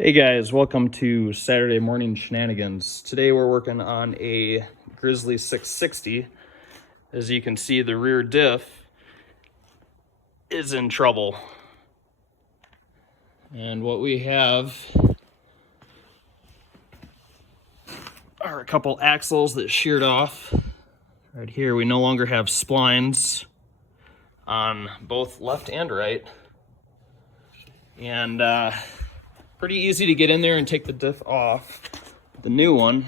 Hey guys, welcome to Saturday Morning Shenanigans. Today we're working on a Grizzly 660. As you can see, the rear diff is in trouble. And what we have are a couple axles that sheared off. Right here we no longer have splines on both left and right. And pretty easy to get in there and take the diff off. The new one,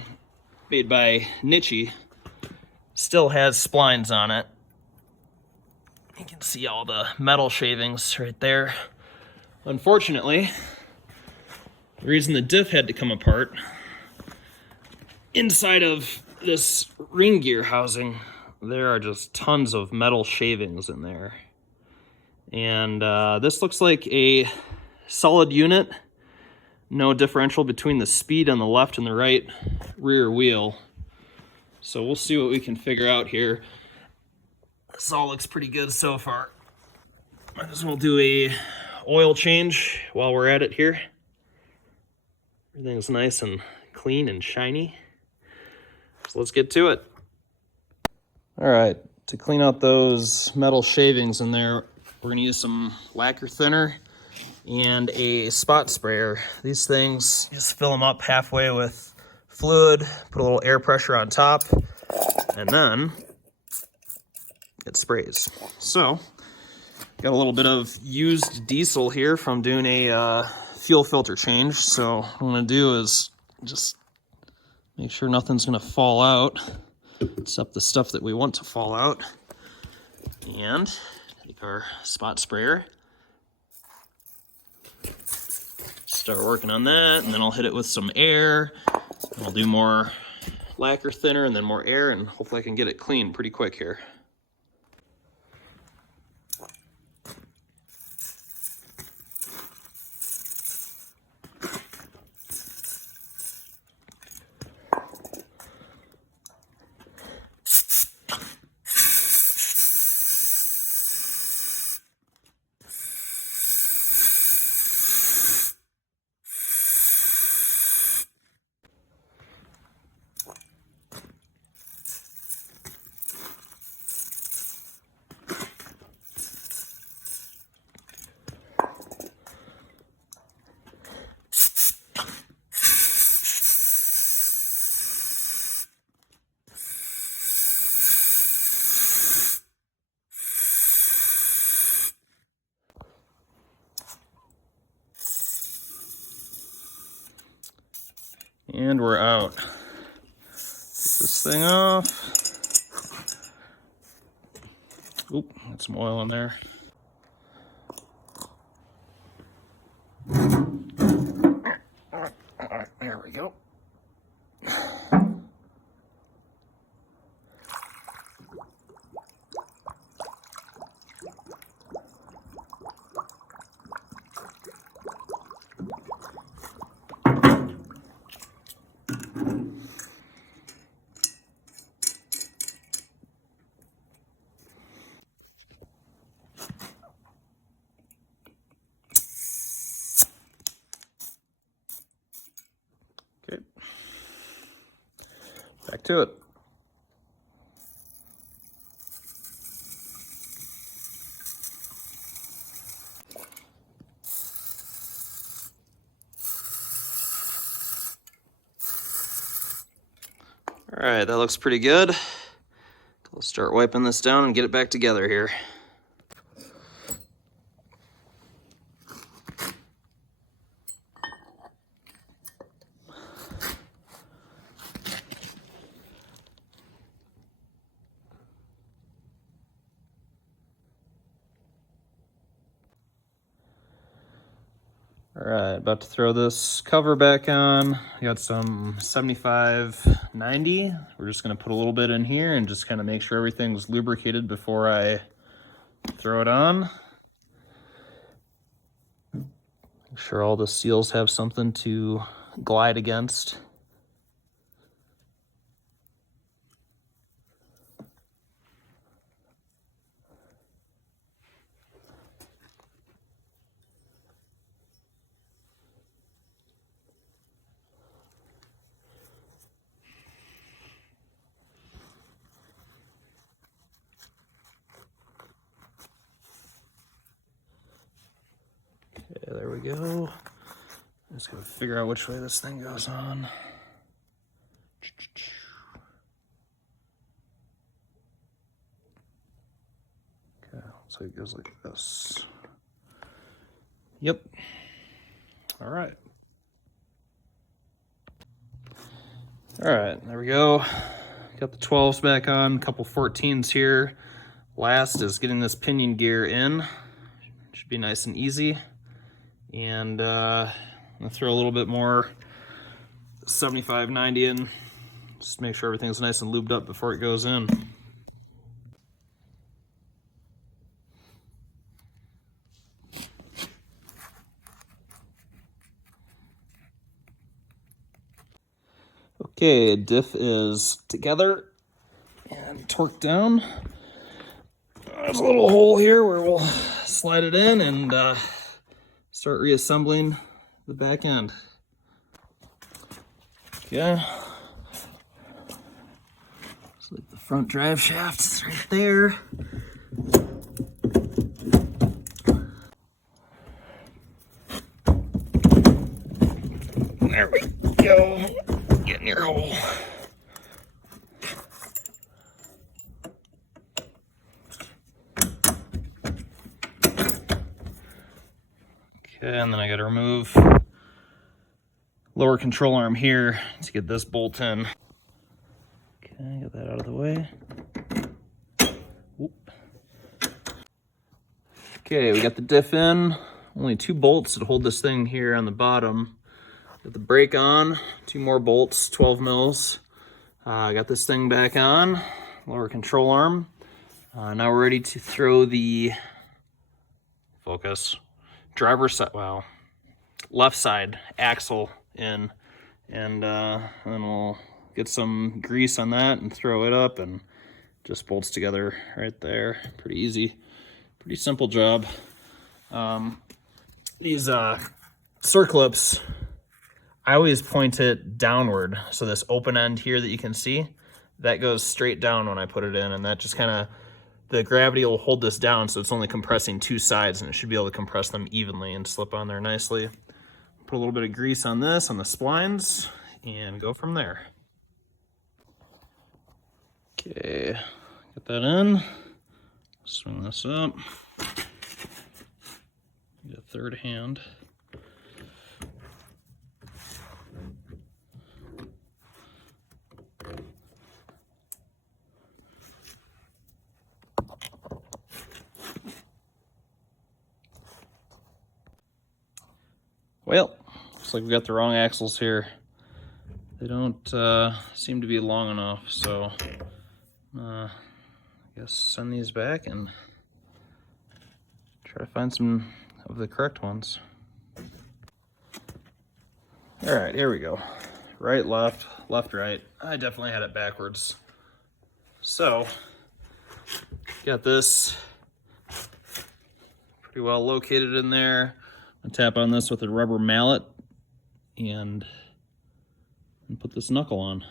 made by Niche, still has splines on it. You can see all the metal shavings right there. Unfortunately, the reason the diff had to come apart, inside of this ring gear housing, there are just tons of metal shavings in there. And this looks like a solid unit. No differential between the speed on the left and the right rear wheel. So we'll see what we can figure out here. This all looks pretty good so far. Might as well do a oil change while we're at it here. Everything's nice and clean and shiny. So let's get to it. All right, to clean out those metal shavings in there, we're gonna use some lacquer thinner and a spot sprayer. These things, just fill them up halfway with fluid, put a little air pressure on top, and then it sprays. So, got a little bit of used diesel here from doing a fuel filter change. So what I'm gonna do is just make sure nothing's gonna fall out, except the stuff that we want to fall out. And take our spot sprayer, start working on that, and then I'll hit it with some air. I'll do more lacquer thinner and then more air, and hopefully I can get it clean pretty quick here. And we're out. Take this thing off. Oop, got some oil in there. All right, there we go. Okay, back to it. All right, that looks pretty good. Let's start wiping this down and get it back together here. All right, about to throw this cover back on. I got some 75/90. We're just gonna put a little bit in here and just kind of make sure everything's lubricated before I throw it on. Make sure all the seals have something to glide against. we go. I'm just gonna figure out which way this thing goes on. Okay, so it goes like this. Yep. All right. All right, there we go. Got the 12s back on, a couple 14s here. Last is getting this pinion gear in. Should be nice and easy. And I'm gonna throw a little bit more 75/90 in, just to make sure everything's nice and lubed up before it goes in. Okay, diff is together and torqued down. There's a little hole here where we'll slide it in and start reassembling the back end. Okay. So the front drive shaft is right there. There we go. Get in your hole. Okay, and then I gotta remove lower control arm here to get this bolt in. Okay, get that out of the way. Whoop. Okay, we got the diff in. Only 2 bolts that hold this thing here on the bottom. Got the brake on, 2 more bolts, 12 mils. Got this thing back on, lower control arm. Now we're ready to throw the driver's side, well, left side axle in, and then we'll get some grease on that and throw it up, and just bolts together right there. Pretty easy, pretty simple job. These circlips, I always point it downward, so this open end here that you can see, that goes straight down when I put it in, and that just kind of, the gravity will hold this down, so it's only compressing 2 sides, and it should be able to compress them evenly and slip on there nicely. Put a little bit of grease on this, on the splines, and go from there. Okay, get that in, swing this up, get a third hand. Well, looks like we got the wrong axles here. They don't seem to be long enough, so I guess send these back and try to find some of the correct ones. All right, here we go. Right, left, left, right. I definitely had it backwards. So, got this pretty well located in there. I'll tap on this with a rubber mallet and put this knuckle on.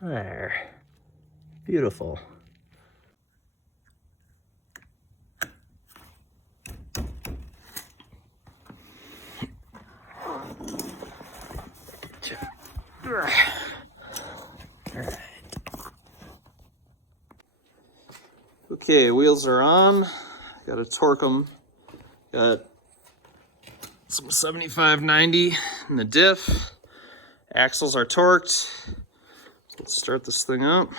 There. Beautiful. Okay, wheels are on. Gotta torque them. Got some 75/90 in the diff. Axles are torqued. Let's start this thing up.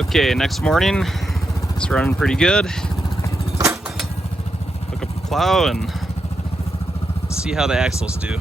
Okay, next morning, it's running pretty good. Hook up the plow and see how the axles do.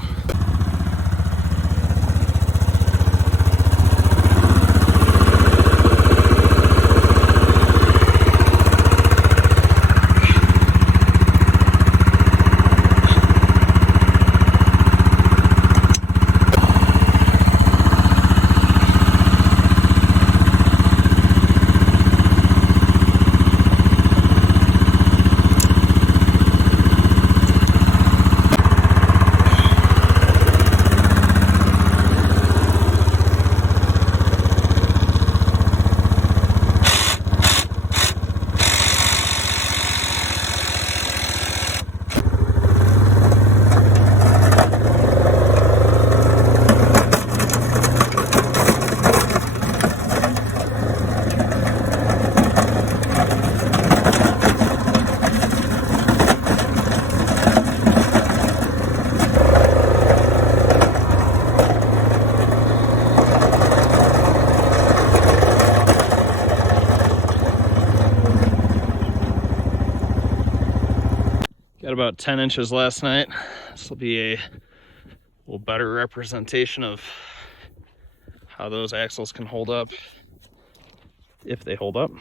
Got about 10 inches last night. This will be a little better representation of how those axles can hold up, if they hold up.